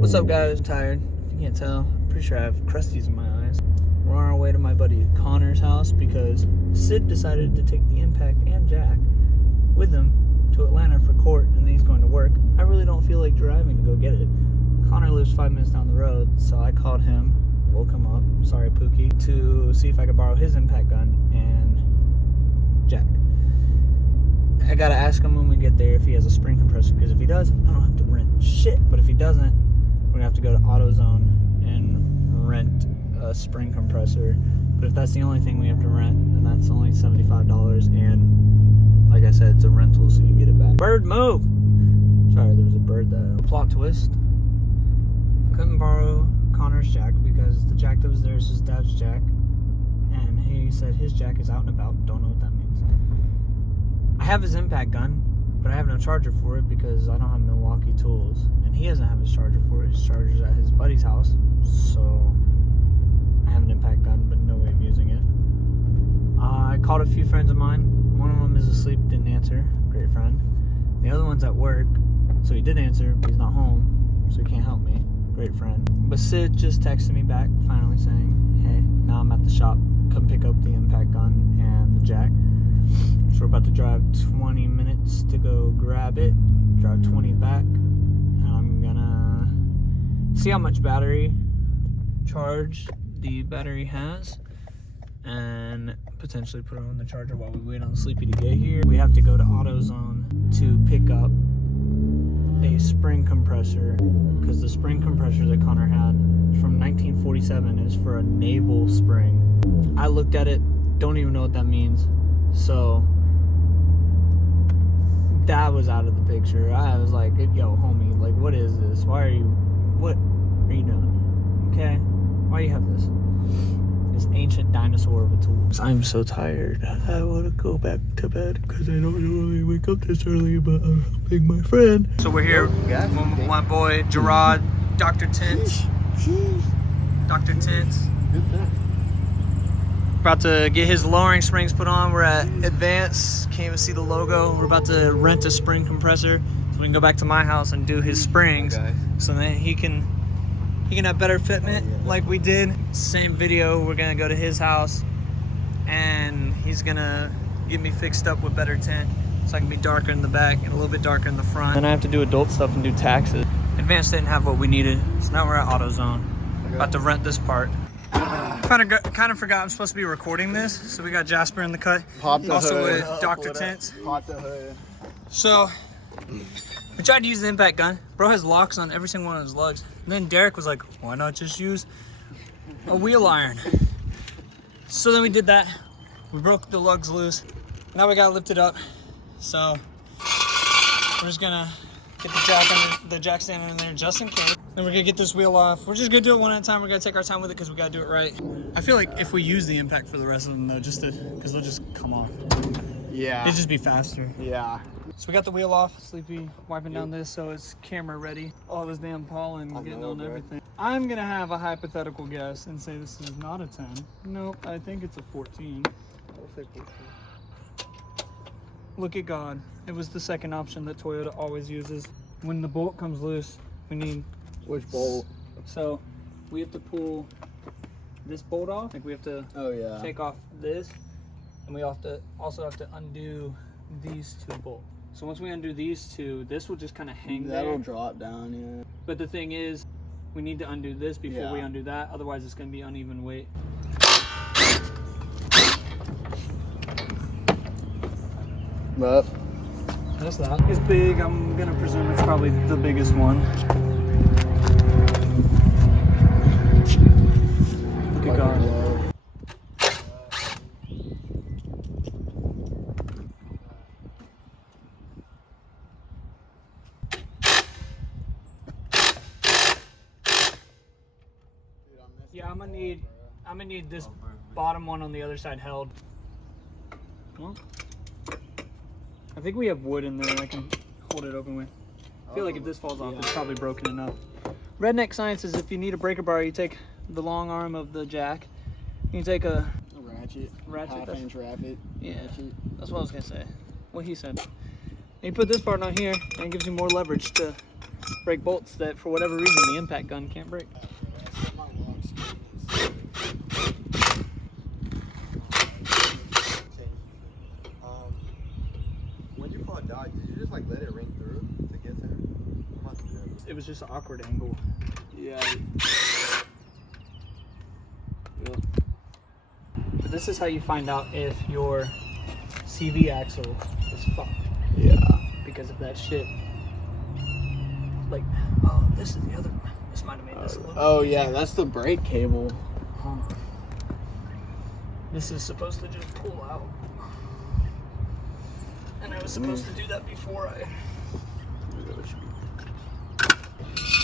What's up, guys? Tired. If you can't tell, I'm pretty sure I have crusties in my eyes. We're on our way to my buddy Connor's house because Sid decided to take the Impact and Jack with him to Atlanta for court, and then he's going to work. I really don't feel like driving to go get it. Connor lives 5 minutes down the road, so I called him, woke him up, sorry Pookie, to see if I could borrow his Impact gun and Jack. I gotta ask him when we get there if he has a spring compressor, because if he does, I don't have to rent shit. But if he doesn't, we're gonna have to go to AutoZone and rent a spring compressor. But if that's the only thing we have to rent, then that's only $75. And like I said, it's a rental, so you get it back. Bird, move! Sorry, there was a bird there. Plot twist. Couldn't borrow Connor's Jack because the Jack that was there is his dad's Jack. And he said his Jack is out and about. Don't know what that means. I have his Impact gun, but I have no charger for it because I don't have Milwaukee tools. And he doesn't have his charger for it. His charger's at his buddy's house. So I have an Impact gun, but no way of using it. I called a few friends of mine. One of them is asleep, didn't answer. Great friend. The other one's at work, so he did answer, but he's not home, so he can't help me. Great friend. But Sid just texted me back, finally saying, hey, now I'm at the shop. Come pick up the Impact gun and the Jack. So we're about to drive 20 minutes to go grab it, drive 20 back, and I'm gonna see how much battery charge the battery has and potentially put it on the charger while we wait on Sleepy to get here. We have to go to AutoZone to pick up a spring compressor because the spring compressor that Connor had from 1947 is for a navel spring. I looked at it, don't even know what that means. So that was out of the picture. I was like, yo, homie, like, what is this? What are you doing? Okay? Why you have this? This ancient dinosaur of a tool. I'm so tired. I want to go back to bed because I don't normally wake up this early, but I'm helping my friend. So we're here with my boy, Gerard, Dr. Tint. Dr. Tint. About to get his lowering springs put on. We're at Advance. Can't even see the logo. We're about to rent a spring compressor so we can go back to my house and do his springs. Okay. So then he can have better fitment like we did. Same video. We're gonna go to his house and he's gonna get me fixed up with better tint so I can be darker in the back and a little bit darker in the front. Then I have to do adult stuff and do taxes. Advance didn't have what we needed, so now we're at AutoZone. About to rent this part. Kind of forgot I'm supposed to be recording this, so we got Jasper in the cut. Also with Dr. Tint. Pop the hood. So we tried to use the Impact gun. Bro has locks on every single one of his lugs. And then Derek was like, why not just use a wheel iron? So then we did that. We broke the lugs loose. Now we gotta lift it up. So we're just gonna get the jack stand in there just in case. Then we're gonna get this wheel off. We're just gonna do it one at a time. We're gonna take our time with it because we gotta do it right. I feel like if we use the Impact for the rest of them though, because they'll just come off. Yeah. It'd just be faster. Yeah. So we got the wheel off, Sleepy wiping down this so it's camera ready. All this damn pollen getting on everything. I'm gonna have a hypothetical guess and say this is not a 10. Nope, I think it's a 14. I'll say 14. Look at God. It was the second option that Toyota always uses. When the bolt comes loose, we need... Which bolt? So we have to pull this bolt off. Like we have to take off this, and we also have to undo these two bolts. So once we undo these two, this will just kind of hang there. That'll drop down, yeah. But the thing is, we need to undo this before we undo that. Otherwise, it's going to be uneven weight. But that's that. It's big. I'm going to presume it's probably the biggest one. Look at God. Yeah, I'm gonna need this bottom one on the other side held. Well, I think we have wood in there I can hold it open with. I feel like if this falls off, it's probably broken enough. Redneck science is if you need a breaker bar, you take the long arm of the jack. You take a ratchet. Half-inch ratchet. Yeah, that's what I was gonna say. What he said. And you put this part on here, and it gives you more leverage to break bolts that for whatever reason the impact gun can't break. When your car died, did you just like let it ring through to get to him? It was just an awkward angle. Yeah. But this is how you find out if your CV axle is fucked. Yeah. Because of that shit. Like, oh, this is the other one. This might have made this a little Oh bit yeah, easier. that's the brake cable. This is supposed to just pull out. And I was supposed to do that before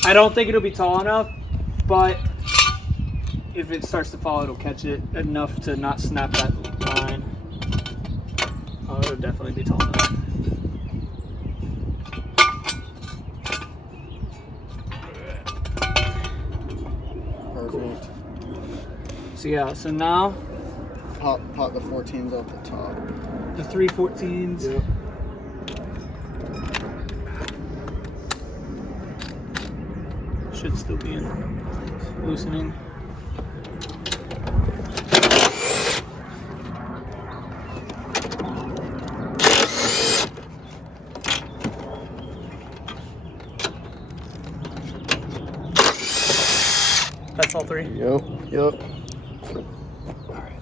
I don't think it'll be tall enough, but if it starts to fall, it'll catch it enough to not snap that line. Oh, it'll definitely be tall enough. Perfect. So yeah, so now Pop the 14s off the top. the 314s. Yep. Should still be in loosening. That's all three? Yep. Alright.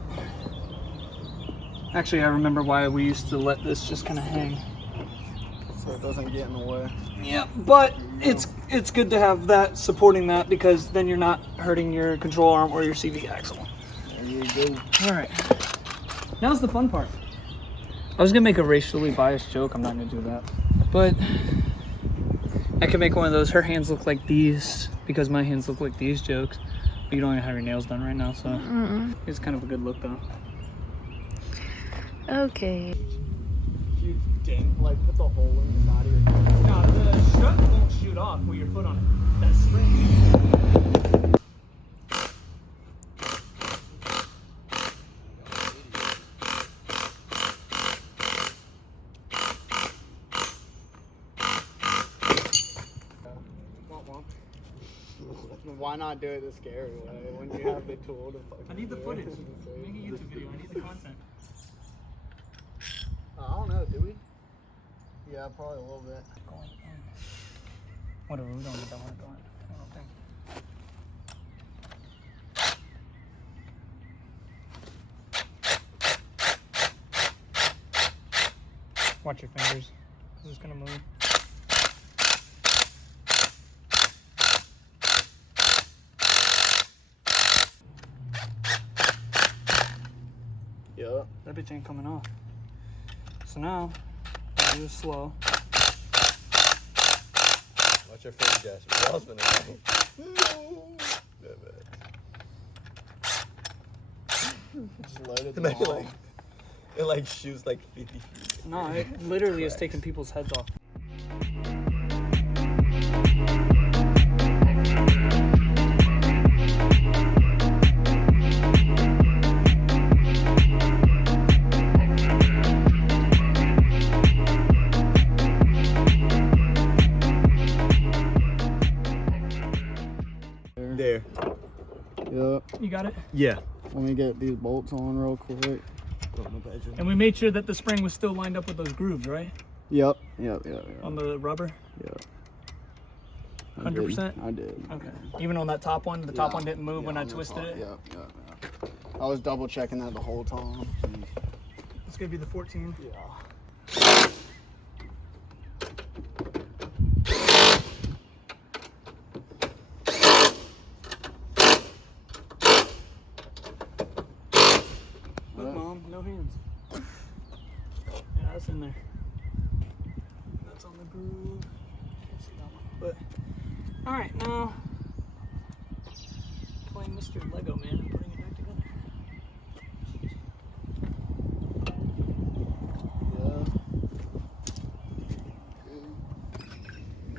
Actually, I remember why we used to let this just kind of hang. So it doesn't get in the way. Yeah, but it's good to have that supporting that because then you're not hurting your control arm or your CV axle. There you go. Alright. Now's the fun part. I was gonna make a racially biased joke, I'm not gonna do that. But I could make one of those, her hands look like these because my hands look like these jokes. But you don't even have your nails done right now, so it's kind of a good look though. Okay. If you like put the hole in the side of your car. No, the strut won't shoot off with your foot on it. That spring. Why not do it the scary way when you have the tool to fucking I need the do footage. it? Make a YouTube video. I need the content. I don't know, do we? Yeah, probably a little bit. Going in. Whatever, we don't need that one going. I don't think. Watch your fingers. This is gonna move. Yeah. That bitch ain't coming off. So now, I'll do it slow. Watch your face, Josh. What else been saying? Just load it. And then it like shoots like 50 feet. No, it literally is taking people's heads off. There. Yep. You got it? Yeah. Let me get these bolts on real quick. And we made sure that the spring was still lined up with those grooves, right? Yep. On the rubber? Yep. 100%? I did. Okay. Even on that top one? The top one didn't move when I on the twisted top. it? Yep. I was double checking that the whole time. It's gonna be the 14. Yeah. Look, Mom, no hands. Yeah, that's in there. That's on the groove. Can't see that one. But, alright, now, playing Mr. Lego Man and putting it back together. Yeah.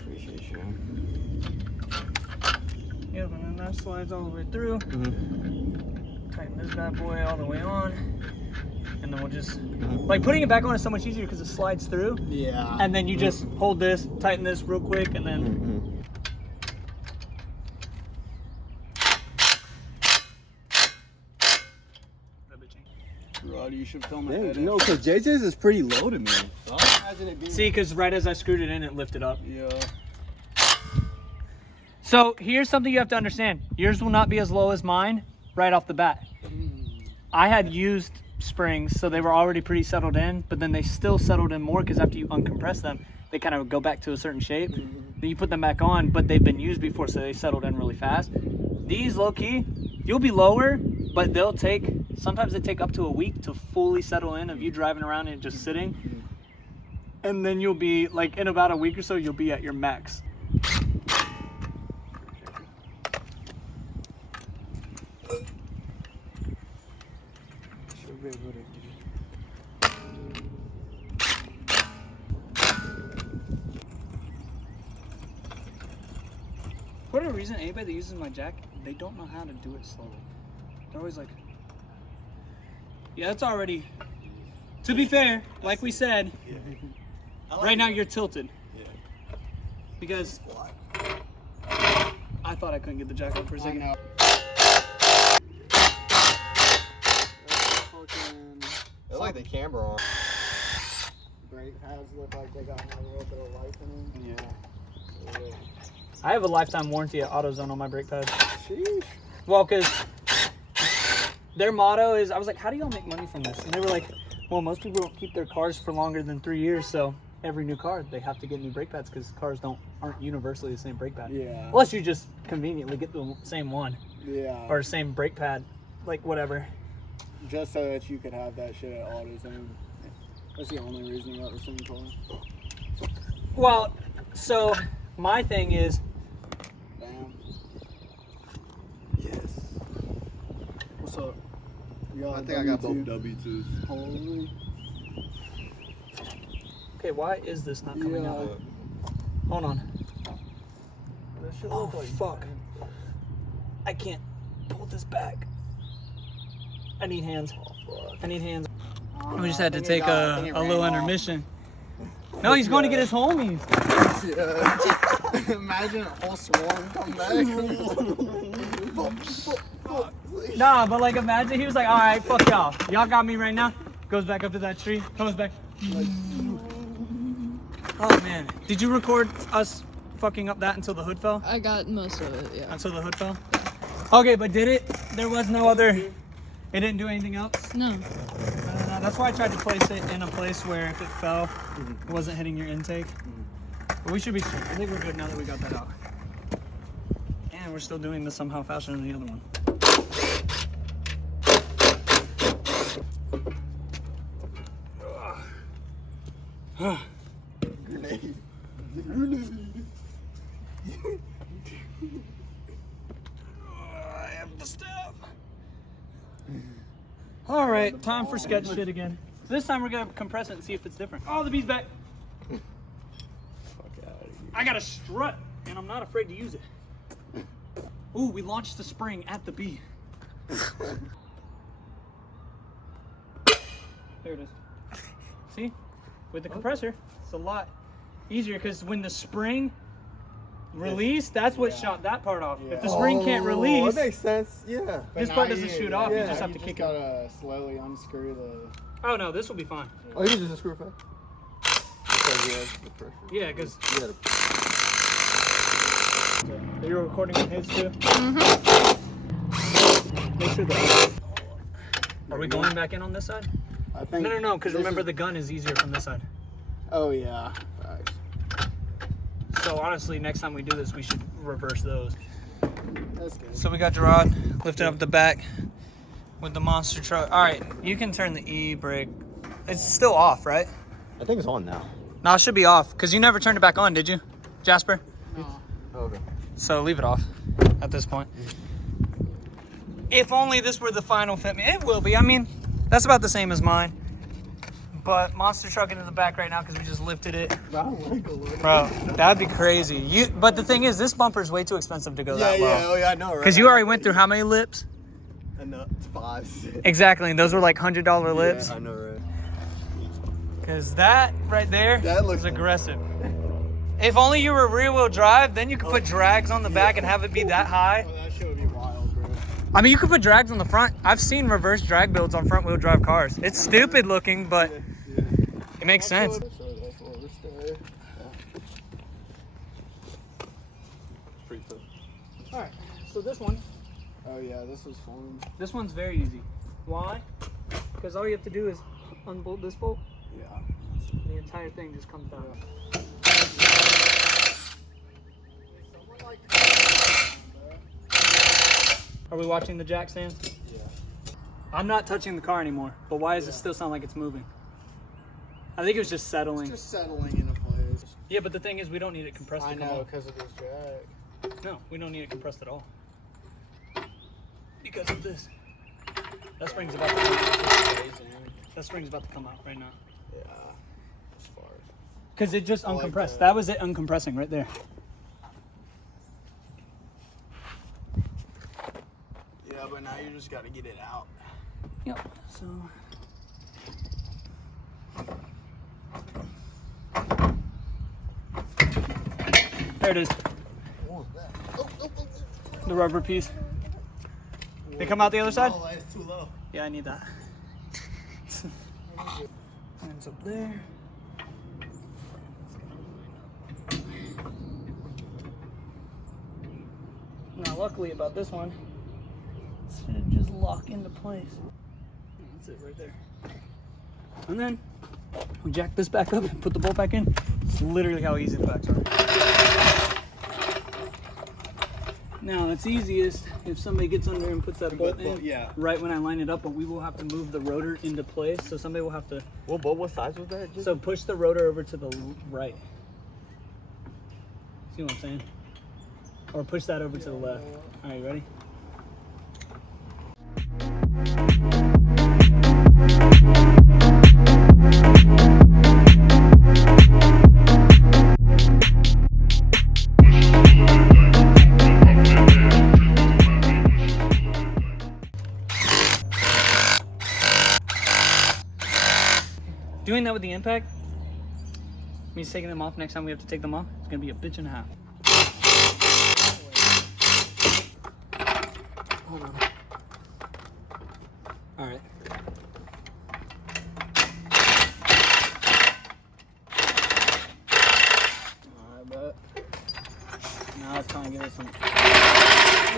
Appreciate you. Yep, and then that slides all the way through. Tighten this bad boy all the way on. and then we'll just like putting it back on is so much easier because it slides through. Yeah. And then you just hold this, tighten this real quick, and then. Rod, you should film it. Yeah, no, because JJ's is pretty low to me. So I imagine it being. See, because right as I screwed it in, it lifted up. Yeah. So here's something you have to understand. Yours will not be as low as mine right off the bat. I had used springs, so they were already pretty settled in, but then they still settled in more because after you uncompress them, they kind of go back to a certain shape. Then you put them back on, but they've been used before, so they settled in really fast. These, low-key, you'll be lower, but they'll take, sometimes they take up to a week to fully settle in of you driving around and just sitting. And then you'll be, like, in about a week or so, you'll be at your max. For whatever reason, anybody that uses my jack, they don't know how to do it slowly. They're always like, yeah, it's already, to be fair, like we said, right now you're tilted. Because I thought I couldn't get the jack up for a second. I like the camera on. Brake pads look like they got a little bit of life in them. Yeah. I have a lifetime warranty at AutoZone on my brake pads. Sheesh. Well, because their motto is, I was like, how do y'all make money from this? And they were like, well, most people don't keep their cars for longer than 3 years, so every new car, they have to get new brake pads because cars aren't universally the same brake pad. Yeah. Unless you just conveniently get the same one. Yeah. Or same brake pad, like whatever. Just so that you could have that shit at AutoZone. That's the only reason you got the same car. Well, so my thing is, Bam. Yes. What's up? I think I got both W2s. Holy. okay, why is this not coming out? Hold on. Oh, fuck. I can't pull this back. I need hands. I need hands. We just had to take a little intermission. No, he's going to get his homies. Yeah. Imagine a whole swarm come back. Nah, but like imagine he was like, all right, fuck y'all. Y'all got me right now. Goes back up to that tree. Comes back. Oh man. Did you record us fucking up that until the hood fell? I got most of it, yeah. Until the hood fell? Okay, but did it? There was no other. It didn't do anything else? No. That's why I tried to place it in a place where if it fell, it wasn't hitting your intake. But we should be straight. I think we're good now that we got that out. And we're still doing this somehow faster than the other one. Grenade. I have the stuff. All right, time for sketch shit again. This time we're gonna compress it and see if it's different. Oh, the bee's back. I got a strut, and I'm not afraid to use it. Ooh, we launched the spring at the bee. There it is. See? With the compressor, it's a lot easier because when the spring released, that's what shot that part off. If the spring can't release, that makes sense. Yeah. this part doesn't shoot off. You yeah, just have to kick it. gotta slowly unscrew the. Oh no, this will be fine. Oh, you can just screw it back. The pressure. Yeah, because Yeah. you're recording on his too. Make sure that. Are we going back in on this side? I think. No, because this remember is- the gun is easier from this side. Oh yeah. Facts. So honestly, next time we do this, we should reverse those. That's good. So we got Gerard lifting up the back with the monster truck. All right, you can turn the e-brake. It's still off, right? I think it's on now. No, it should be off because you never turned it back on, did you, Jasper? No. Okay. So leave it off at this point. If only this were the final fit me. It will be. I mean, that's about the same as mine. But monster truck into the back right now because we just lifted it. Bro, that'd be crazy. But the thing is, this bumper is way too expensive to go that low. Oh yeah, I know, right? Because you already went through how many lips? Enough. 5, 6. Exactly, and those were like $100 lips. Yeah, I know, right? Because that right there That looks is aggressive. If only you were rear-wheel drive, then you could put drags on the back and have it be that high. Oh, that shit would be wild, bro. I mean, you could put drags on the front. I've seen reverse drag builds on front-wheel drive cars. It's stupid looking, but it makes sense. Pretty tough. All right, so this one. Oh yeah, this is fun. This one's very easy. Why? Because all you have to do is unbolt this bolt. Yeah. The entire thing just comes down. Are we watching the jack stand? Yeah. I'm not touching the car anymore, but why does it still sound like it's moving? I think it was just settling. It's just settling into place. Yeah, but the thing is we don't need it compressed I to come know, out. because of this jack. No, we don't need it compressed at all. Because of this. That spring's about to come out. That spring's about to come out right now. Yeah. As far as. Because it just I like uncompressed. that. That was it uncompressing right there. Yeah, but now you just got to get it out. Yep, so. There it is. What was that? Oh, oh, oh, oh. The rubber piece. They come out the other side? Oh, it's too low. Yeah, I need that. Hands up there. Now, luckily about this one, it should just lock into place. That's it right there. And then we jack this back up and put the bolt back in. It's literally how easy the backs are. Now, it's easiest if somebody gets under and puts that bolt in yeah. right when I line it up, but we will have to move the rotor into place, so somebody will have to... What size was that? So push the rotor over to the right. See what I'm saying? Or push that over to the left. All right, you ready? Doing that with the impact means taking them off next time we have to take them off. It's gonna be a bitch and a half. Hold on. All right. Alright, but now it's time to give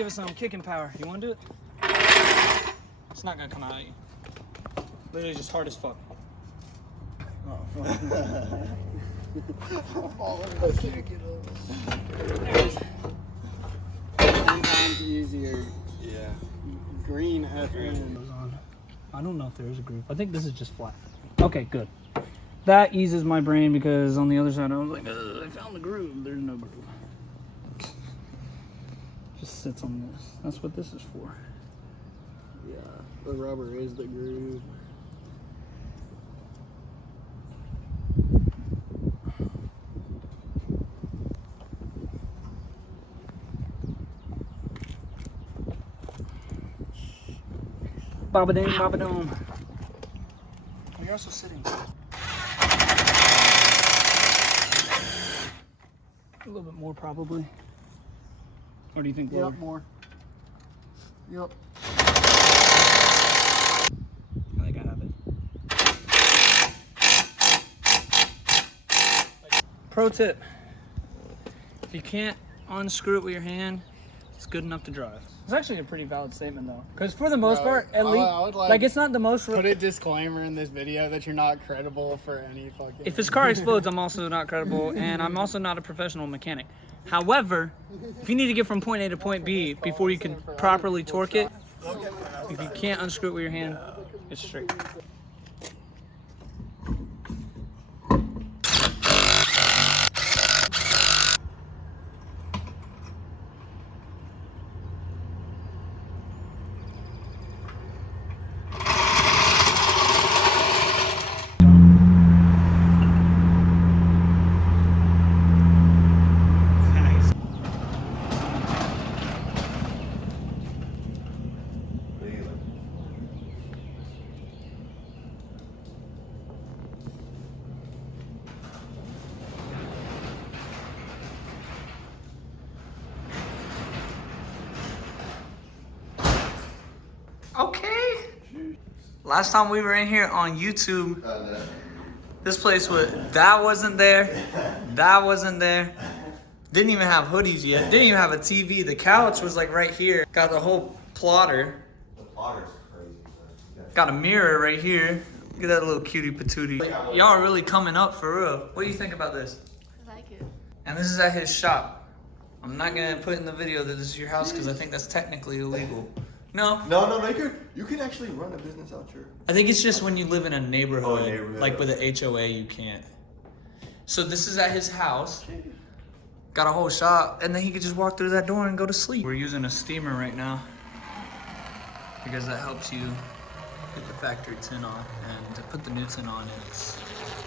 it some kicking power. You wanna do it? It's not gonna come out at you. Literally just hard as fuck. Sometimes easier. Yeah. Green FN. I don't know if there is a groove. I think this is just flat. Okay, good. That eases my brain because on the other side I was like, ugh, I found the groove. There's no groove. Just sits on this. That's what this is for. Yeah, the rubber is the groove. Baba-ding, baba-dum. You're also sitting. A little bit more probably. Or do you think lower? Yep, more. Yep. I think I have it. Pro tip. If you can't unscrew it with your hand, it's good enough to drive. It's actually a pretty valid statement though. Because for the most part, at least, I would like it's not the most... Put a disclaimer in this video that you're not credible for any fucking... If his car explodes, I'm also not credible, and I'm also not a professional mechanic. However, if you need to get from point A to point B before you can properly torque it, if you can't unscrew it with your hand, it's straight. Last time we were in here on YouTube, this place was, that wasn't there, that wasn't there. Didn't even have hoodies yet. Didn't even have a TV. The couch was like right here. Got the whole plotter. The plotter's crazy, man. Got a mirror right here. Look at that little cutie patootie. Y'all are really coming up for real. What do you think about this? I like it. And this is at his shop. I'm not gonna put in the video that this is your house because I think that's technically illegal. No. No, you can actually run a business out here. I think it's just when you live in a neighborhood, neighborhood. like with an HOA, you can't. So this is at his house. Got a whole shop, and then he could just walk through that door and go to sleep. We're using a steamer right now because that helps you get the factory tint on, and to put the new tint on, it's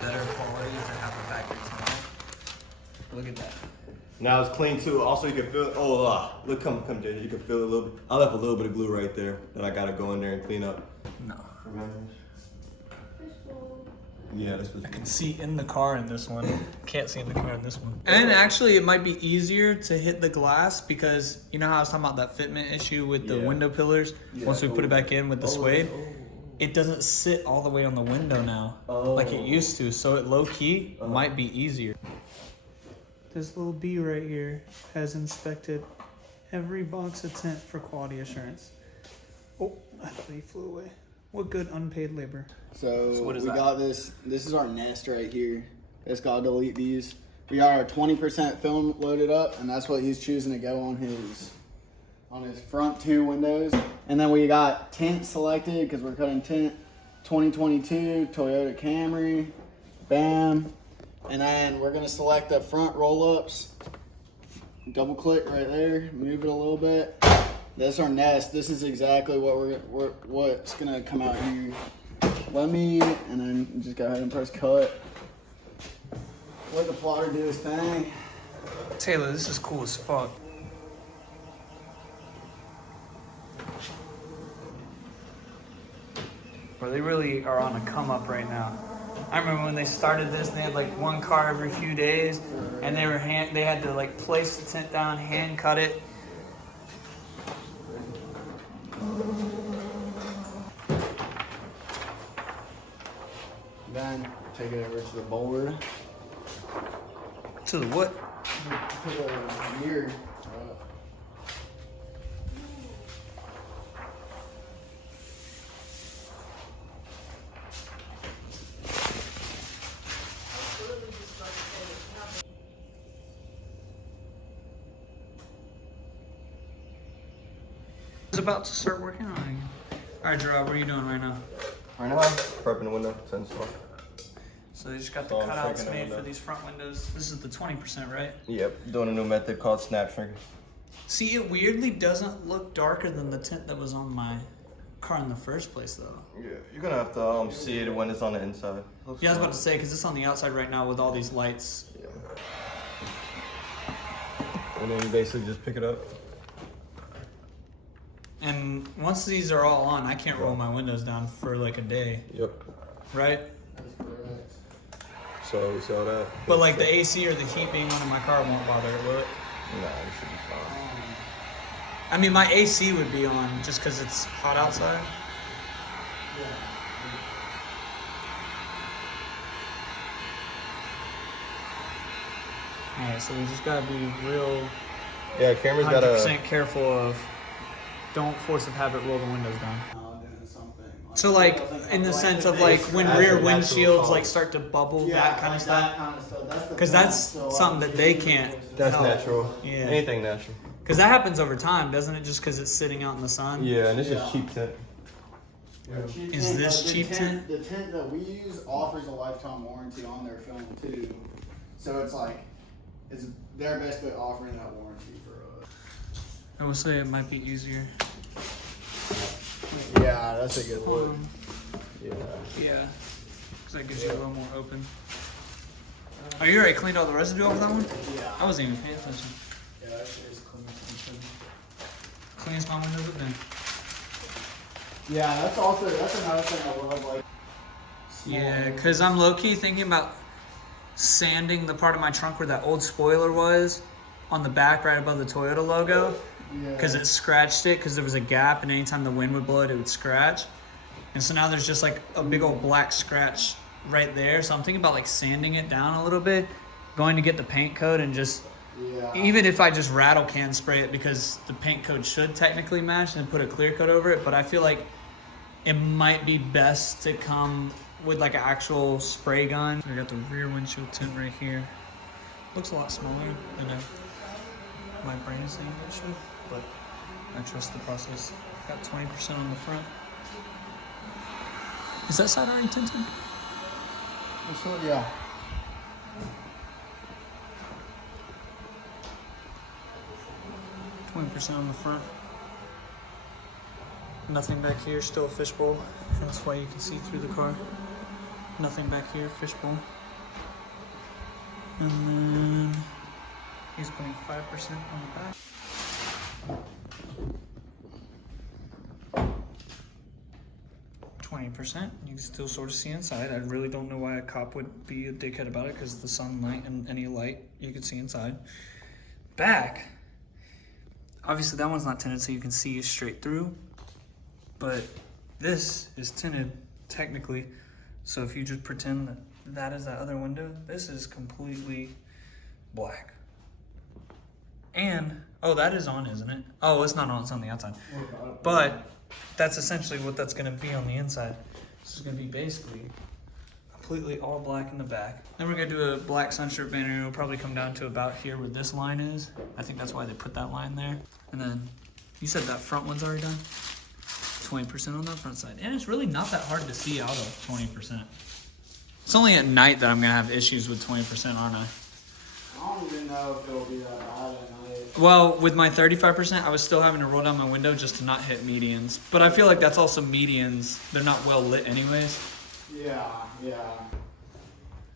better quality to have a factory tint on. Look at that. Now it's clean too. Also, you can feel. Look, come, JJ. You can feel a little bit. I left a little bit of glue right there that I gotta go in there and clean up. No. Yeah, this was. I can see in the car in this one. Can't see in the car in this one. And actually, it might be easier to hit the glass because you know how I was talking about that fitment issue with the window pillars? Yeah. Once we put it back in with the suede, it doesn't sit all the way on the window now like it used to. So it low key might be easier. This little bee right here has inspected every box of tint for quality assurance. Oh, I thought he flew away. What good unpaid labor. So what is we that? got this. This is our nest right here. It's got to delete these. We got our 20% film loaded up, and that's what he's choosing to go on his front two windows. And then we got tint selected because we're cutting tint. 2022 Toyota Camry. Bam. And then we're gonna select the front roll-ups. Double click right there. Move it a little bit. That's our nest. This is exactly what what's gonna come out here. And then just go ahead and press cut. Let the plotter do his thing. Taylor, this is cool as fuck. Bro, they really are on a come up right now. I remember when they started this, they had like one car every few days, and they had to like place the tint down, hand cut it. Then take it over to the board. To the what? To the mirror. I was about to start working on it. All right, Gerard, what are you doing right now? Right now, prepping the window to install. So they just got the So I'm cutouts shrinking the made for window. these front windows. This is the 20%, right? Yep, doing a new method called snap shrinking. See, it weirdly doesn't look darker than the tint that was on my car in the first place, though. Yeah, you're gonna have to see it when it's on the inside. Yeah, I was about to say, because it's on the outside right now with all these lights. Yeah. And then you basically just pick it up. And once these are all on, I can't roll my windows down for like a day, Yep. right? So we saw that. But like the AC or the heat being on in my car won't bother it, will it? Nah, it should be fine. I mean, my AC would be on just because it's hot outside. Alright, so we just gotta be real Yeah, Camry's got 100% careful of don't force of habit roll the windows down. So like in the sense of like when rear windshields like start to bubble, that kind of stuff. Because that's something that they can't. That's help. natural. Yeah. Anything natural. Because that happens over time, doesn't it? Just because it's sitting out in the sun. Yeah, and this is cheap tint. Is this the cheap tint? The tint that we use offers a lifetime warranty on their film too. So it's like, they're basically offering that warranty for us. I will say it might be easier. Yeah, that's a good look. Yeah. Yeah. Because that gives you a little more open. Oh, you already cleaned all the residue off that one? Yeah. I wasn't even paying attention. Yeah, that shit is clean. Cleans my windows up then. Yeah, that's another thing I love, like. Yeah, because I'm low-key thinking about sanding the part of my trunk where that old spoiler was on the back right above the Toyota logo. Yeah. Because it scratched it because there was a gap, and anytime the wind would blow it, it would scratch. And so now there's just like a big old black scratch right there. So I'm thinking about like sanding it down a little bit, going to get the paint coat and just, even if I just rattle can spray it, because the paint coat should technically match, and put a clear coat over it. But I feel like it might be best to come with like an actual spray gun. We got the rear windshield tint right here. Looks a lot smaller than my brain is saying it should, but I trust the process. Got 20% on the front. Is that side already tinted? Yeah. %20 on the front. Nothing back here, still a fishbowl. That's why you can see through the car. Nothing back here, fishbowl. And then he's putting 5% on the back. 20%. You can still sort of see inside. I really don't know why a cop would be a dickhead about it, because the sunlight and any light you can see inside. Back. Obviously that one's not tinted, so you can see straight through. But this is tinted technically. So if you just pretend that that is that other window, this is completely black. And, oh, that is on, isn't it? Oh, it's not on, it's on the outside. But that's essentially what that's gonna be on the inside. This is gonna be basically completely all black in the back. Then we're gonna do a black sunstrip banner. It'll probably come down to about here where this line is. I think that's why they put that line there. And then, you said that front one's already done? 20% on that front side. And it's really not that hard to see out of 20%. It's only at night that I'm gonna have issues with 20%, aren't I? I don't even know if it'll be that bad at night. Well, with my 35%, I was still having to roll down my window just to not hit medians. But I feel like that's also medians. They're not well lit anyways. Yeah.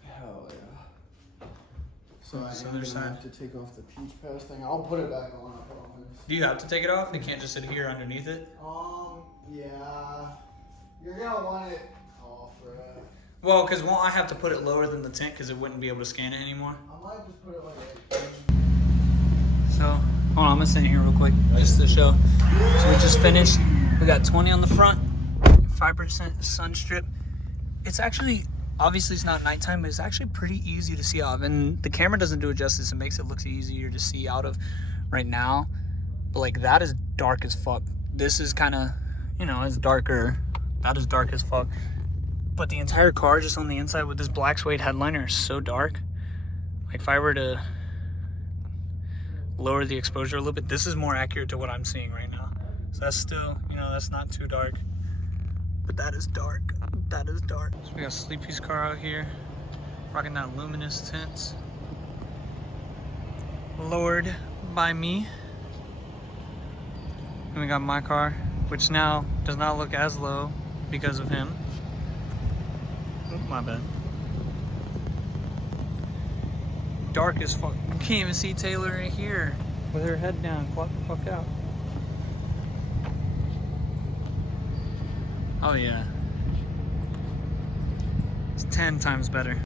Hell yeah. So I am gonna have to take off the peach pass thing. I'll put it back on, I promise. Do you have to take it off? They can't just sit here underneath it? Yeah. You're gonna want it off, right? Well, because won't I have to put it lower than the tint because it wouldn't be able to scan it anymore? I might just put it like So, hold on, I'm gonna sit here real quick just to show. So we just finished. We got 20 on the front, 5% sun strip. It's actually, obviously it's not nighttime, but it's actually pretty easy to see out of. And the camera doesn't do it justice. It makes it look easier to see out of right now. But like that is dark as fuck. This is kind of, you know, it's darker. That is dark as fuck. But the entire car just on the inside with this black suede headliner is so dark. Like if I were to lower the exposure a little bit, this is more accurate to what I'm seeing right now. So that's still, you know, that's not too dark. But that is dark. That is dark. So we got Sleepy's car out here, rocking that luminous tints. Lowered by me. And we got my car, which now does not look as low because of him. Oh, my bad. Dark as fuck. You can't even see Taylor right here with her head down. Clock the fuck out. Oh yeah. It's 10 times better.